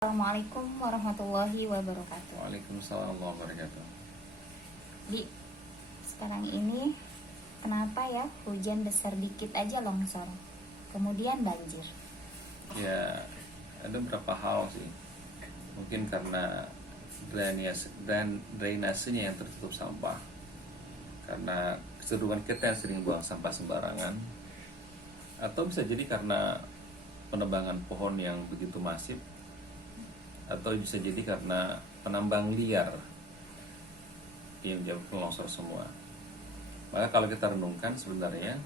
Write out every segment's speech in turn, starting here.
Assalamualaikum warahmatullahi wabarakatuh. Waalaikumsalam warahmatullahi wabarakatuh. Di sekarang ini kenapa ya hujan besar dikit aja longsor, kemudian banjir? Ya, ada beberapa hal sih. Mungkin karena drainasenya yang tertutup sampah. Karena kecenderungan kita yang sering buang sampah sembarangan. Atau bisa jadi karena penebangan pohon yang begitu masif. Atau bisa jadi karena penambang liar yang menyebabkan longsor semua. Maka kalau kita renungkan sebenarnya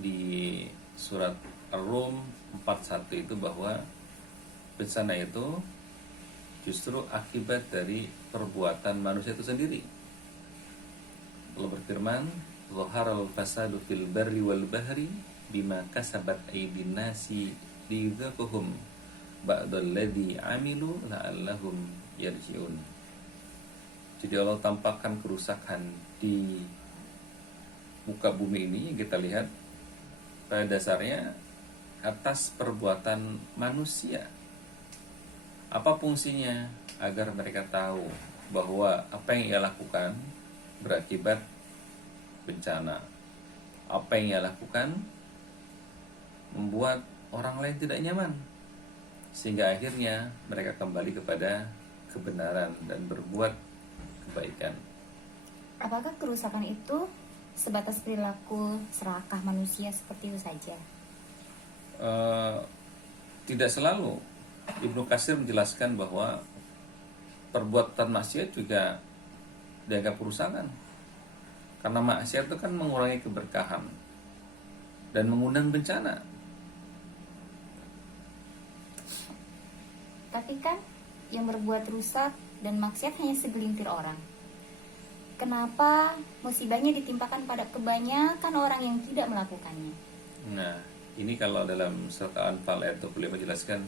di surat Ar-Rum 41 itu bahwa bencana itu justru akibat dari perbuatan manusia itu sendiri. Allah berfirman, "Zaharal fasadu fil barri wal bahri bima kasabat aydin nasi lidzaqhum ba'dalladzi amilu la'allahum yarji'un." Jadi Allah tampakkan kerusakan di muka bumi ini yang kita lihat pada dasarnya atas perbuatan manusia. Apa fungsinya? Agar mereka tahu bahwa apa yang ia lakukan berakibat bencana. Apa yang ia lakukan membuat orang lain tidak nyaman, sehingga akhirnya mereka kembali kepada kebenaran dan berbuat kebaikan. Apakah kerusakan itu sebatas perilaku serakah manusia seperti itu saja? Tidak selalu. Ibnu Katsir menjelaskan bahwa perbuatan maksiat juga dianggap kerusakan, karena maksiat itu kan mengurangi keberkahan dan mengundang bencana. Tapi kan yang berbuat rusak dan maksiat hanya segelintir orang. Kenapa musibahnya ditimpakan pada kebanyakan orang yang tidak melakukannya? Nah, ini kalau dalam surat Al-Anfal ayat 25 menjelaskan,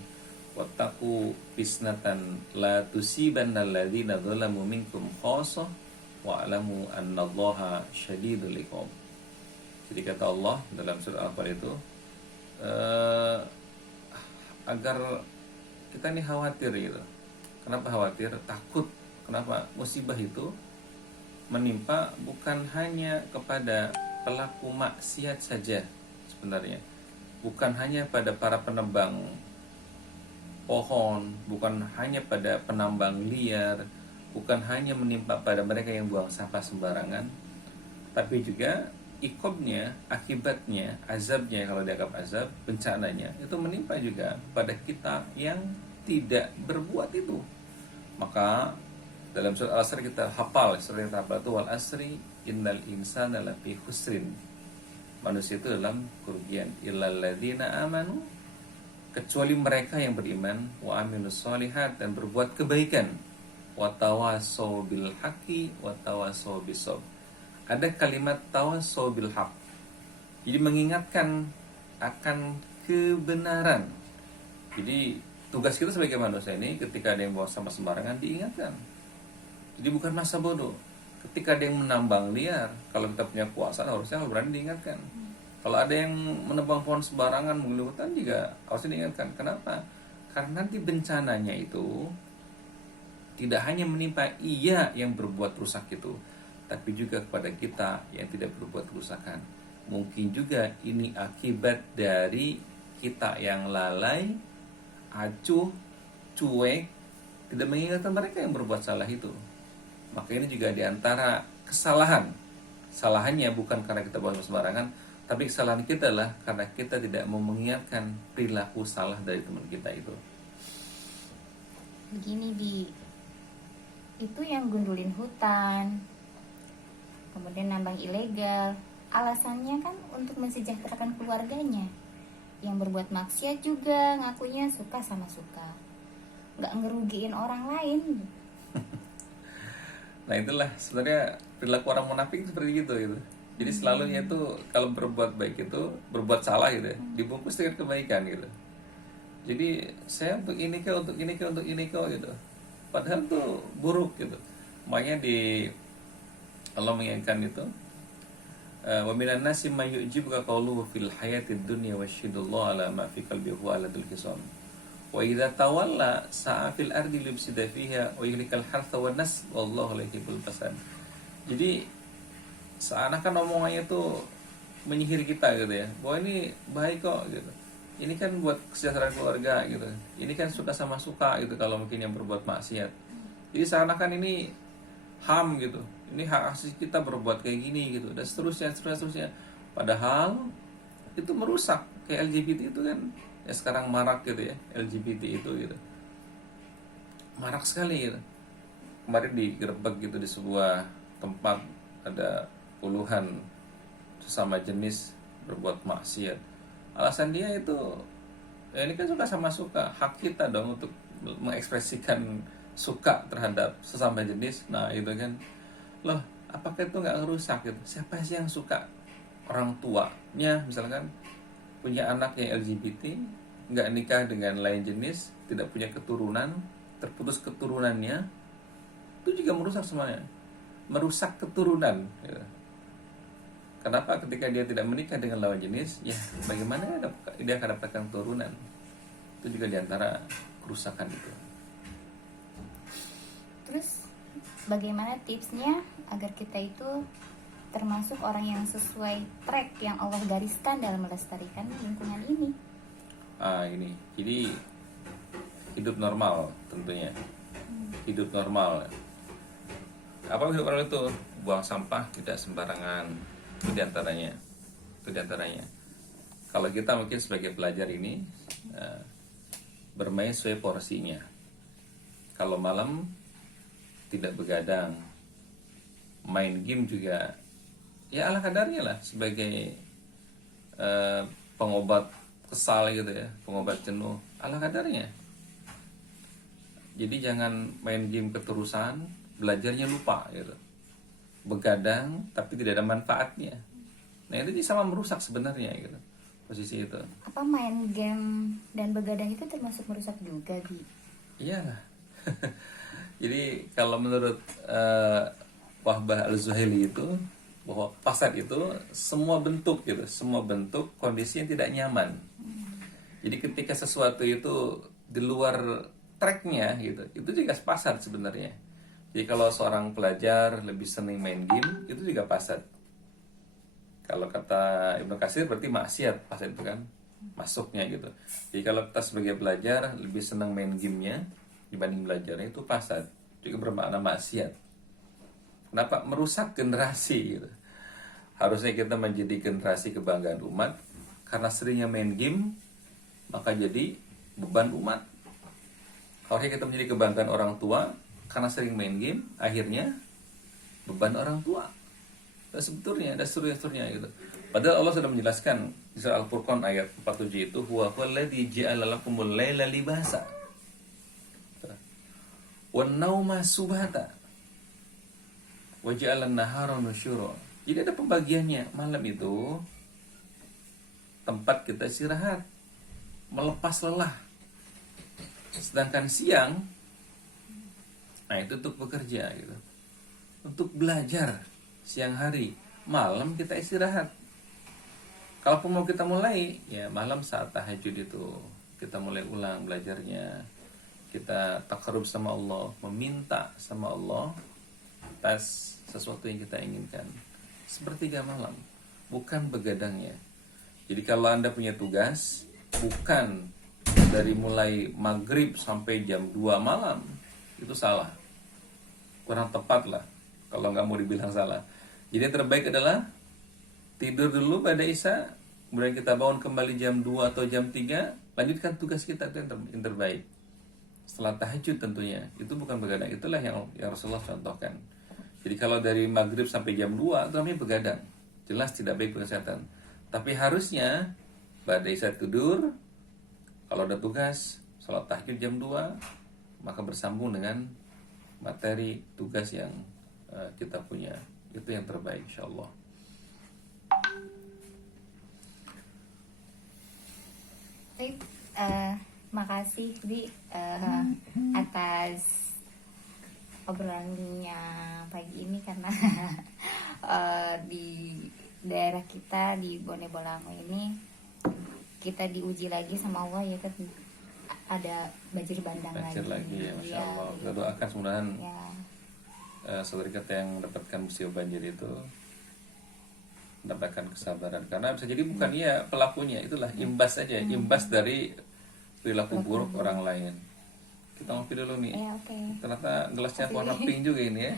wattaqu fitnatan la tusibanna alladziina dzalamu minkum khassah wa'lamu annallaha syadidul iqab. Jadi kata Allah dalam surat Al-Anfal itu agar kita ini khawatir gitu. Kenapa khawatir? Takut. Kenapa? Musibah itu menimpa bukan hanya kepada pelaku maksiat saja sebenarnya. Bukan hanya pada para penebang pohon, bukan hanya pada penambang liar, bukan hanya menimpa pada mereka yang buang sampah sembarangan, tapi juga ikobnya, akibatnya, azabnya, kalau dianggap azab, bencananya itu menimpa juga pada kita yang tidak berbuat itu. Maka dalam surat Al-Asr kita hafal, surat yang hafal itu wal asri innal insana lafi khusrin. Manusia itu dalam kerugian, illal ladzina amanu, kecuali mereka yang beriman, wa amilus sholihat, dan berbuat kebaikan, wa tawassaw bil haqqi wa tawassaw bis sabr. Ada kalimat tawassaw bil haqq, jadi mengingatkan akan kebenaran. Jadi tugas kita sebagai manusia ini ketika ada yang buang sampah sembarangan diingatkan. Jadi bukan masa bodoh. Ketika ada yang menambang liar, kalau kita punya kuasa harusnya berani diingatkan. Kalau ada yang menebang pohon sembarangan, menggulung hutan juga harus diingatkan. Kenapa? Karena nanti bencananya itu tidak hanya menimpa ia yang berbuat rusak itu, tapi juga kepada kita yang tidak berbuat kerusakan. Mungkin juga ini akibat dari kita yang lalai, acuh, cuek, tidak mengingatkan mereka yang berbuat salah itu. Maka ini juga diantara kesalahan. Salahnya bukan karena kita buang sembarangan, tapi kesalahan kita adalah karena kita tidak mau mengingatkan perilaku salah dari teman kita itu. Begini itu yang gundulin hutan, kemudian nambang ilegal, alasannya kan untuk mensejahterakan keluarganya. Yang berbuat maksiat juga ngakunya suka sama suka, nggak ngerugiin orang lain. Nah itulah sebenarnya perilaku orang munafik seperti itu gitu. Jadi selalunya itu kalau berbuat baik itu berbuat salah gitu ya, dibungkus dengan kebaikan gitu. Jadi saya untuk ini kok, untuk ini kok, untuk ini kok gitu. Padahal tuh buruk gitu. Makanya di Allah mengingatkan itu, wa minan nasi may yu'jibuka qawluhu fil hayatid dunya wasyhadallahu ala ma fi qalbihi wa ala dzil Wa idza tawalla sa'a fil ardi liyufsida fiha wa yuhlikal hartha wan nas wallahu la yuhibbul fasad. Jadi seakan omongannya tuh menyihir kita gitu ya, bahwa ini baik kok gitu, ini kan buat kesejahteraan keluarga gitu, ini kan suka sama suka gitu kalau mungkin yang berbuat maksiat. Jadi seakan-akan ini HAM gitu, ini hak asasi kita berbuat kayak gini gitu, dan seterusnya. Padahal itu merusak. Kayak LGBT itu kan ya sekarang marak gitu ya, LGBT itu gitu, marak sekali gitu. Kemarin digerebek gitu di sebuah tempat, ada puluhan sesama jenis berbuat maksiat. Alasan dia itu ya ini kan suka sama suka, hak kita dong untuk mengekspresikan suka terhadap sesama jenis. Nah itu kan, loh apakah itu nggak ngerusak gitu? Siapa sih yang suka? Orang tuanya misalkan punya anak yang LGBT, nggak nikah dengan lain jenis, tidak punya keturunan, terputus keturunannya, itu juga merusak semuanya, merusak keturunan gitu. Kenapa? Ketika dia tidak menikah dengan lawan jenis, ya bagaimana dia akan dapatkan keturunan? Itu juga diantara kerusakan itu. Terus bagaimana tipsnya agar kita itu termasuk orang yang sesuai track yang Allah gariskan dalam melestarikan lingkungan ini? Ini, jadi hidup normal tentunya, hidup normal. Apa hidup normal itu? Buang sampah tidak sembarangan, itu diantaranya. Kalau kita mungkin sebagai pelajar ini bermain sesuai porsinya. Kalau malam tidak begadang, main game juga ya ala kadarnya lah, sebagai pengobat kesal gitu ya, pengobat jenuh, ala kadarnya. Jadi jangan main game keterusan, belajarnya lupa gitu, begadang tapi tidak ada manfaatnya. Nah itu sama merusak sebenarnya gitu, posisi itu. Apa main game dan begadang itu termasuk merusak juga, Bi? Iyalah. Jadi kalau menurut Wahbah Al-Zuhaili itu, bahwa fasad itu semua bentuk gitu, semua bentuk kondisi yang tidak nyaman. Jadi ketika sesuatu itu di luar tracknya gitu, itu juga fasad sebenarnya. Jadi kalau seorang pelajar lebih senang main game, itu juga fasad. Kalau kata Ibnu Katsir berarti maksiat, fasad itu kan masuknya gitu. Jadi kalau kita sebagai pelajar lebih senang main gamenya dibanding belajarnya, itu fasad, juga bermakna maksiat. Kenapa? Merusak generasi gitu. Harusnya kita menjadi generasi kebanggaan umat, karena seringnya main game maka jadi beban umat. Harusnya kita menjadi kebanggaan orang tua, karena sering main game akhirnya beban orang tua. Dan sebetulnya ada seterusnya gitu. Padahal Allah sudah menjelaskan di surah Al-Furqan ayat 47 itu, huwa alladzi ja'ala lakumul laila libasa wan nauma subhata wa ja'ala an-nahara nusyura. Jadi ada pembagiannya. Malam itu tempat kita istirahat, melepas lelah. Sedangkan siang, nah itu untuk bekerja gitu, untuk belajar siang hari. Malam kita istirahat. Kalaupun mau kita mulai, ya malam saat tahajud itu kita mulai ulang belajarnya. Kita takarub sama Allah, meminta sama Allah atas sesuatu yang kita inginkan. Sepertiga malam, bukan begadangnya. Jadi kalau Anda punya tugas, bukan dari mulai maghrib sampai jam 2 malam, itu salah, kurang tepat lah kalau nggak mau dibilang salah. Jadi yang terbaik adalah tidur dulu pada Isya, kemudian kita bangun kembali jam 2 atau jam 3, lanjutkan tugas kita, itu yang terbaik. Setelah tahajud tentunya, itu bukan begadang. Itulah yang Rasulullah contohkan. Jadi kalau dari maghrib sampai jam 2 itu namanya begadang, jelas tidak baik untuk kesehatan. Tapi harusnya pada Isya tidur, kalau ada tugas sholat tahajud jam 2, maka bersambung dengan materi tugas yang kita punya. Itu yang terbaik insyaallah. Baik, makasih Bi atas obrolannya pagi ini, karena di daerah kita di Bone Bolango ini kita diuji lagi sama Allah ya kan, ada banjir bandang banjir lagi ya, Masya Iya, Allah. Kita doakan semudahan ya. saudari kita yang mendapatkan musibah banjir itu mendapatkan kesabaran, karena bisa jadi bukan ia pelakunya, itulah imbas saja, imbas dari perilaku buruk orang lain. Kita ngopi dulu nih. Ya, oke. Ternyata gelasnya warna pink juga ini ya.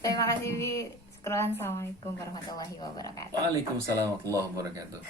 Terima kasih Bi. Syukran. Assalamualaikum warahmatullahi wabarakatuh. Waalaikumsalam warahmatullahi wabarakatuh.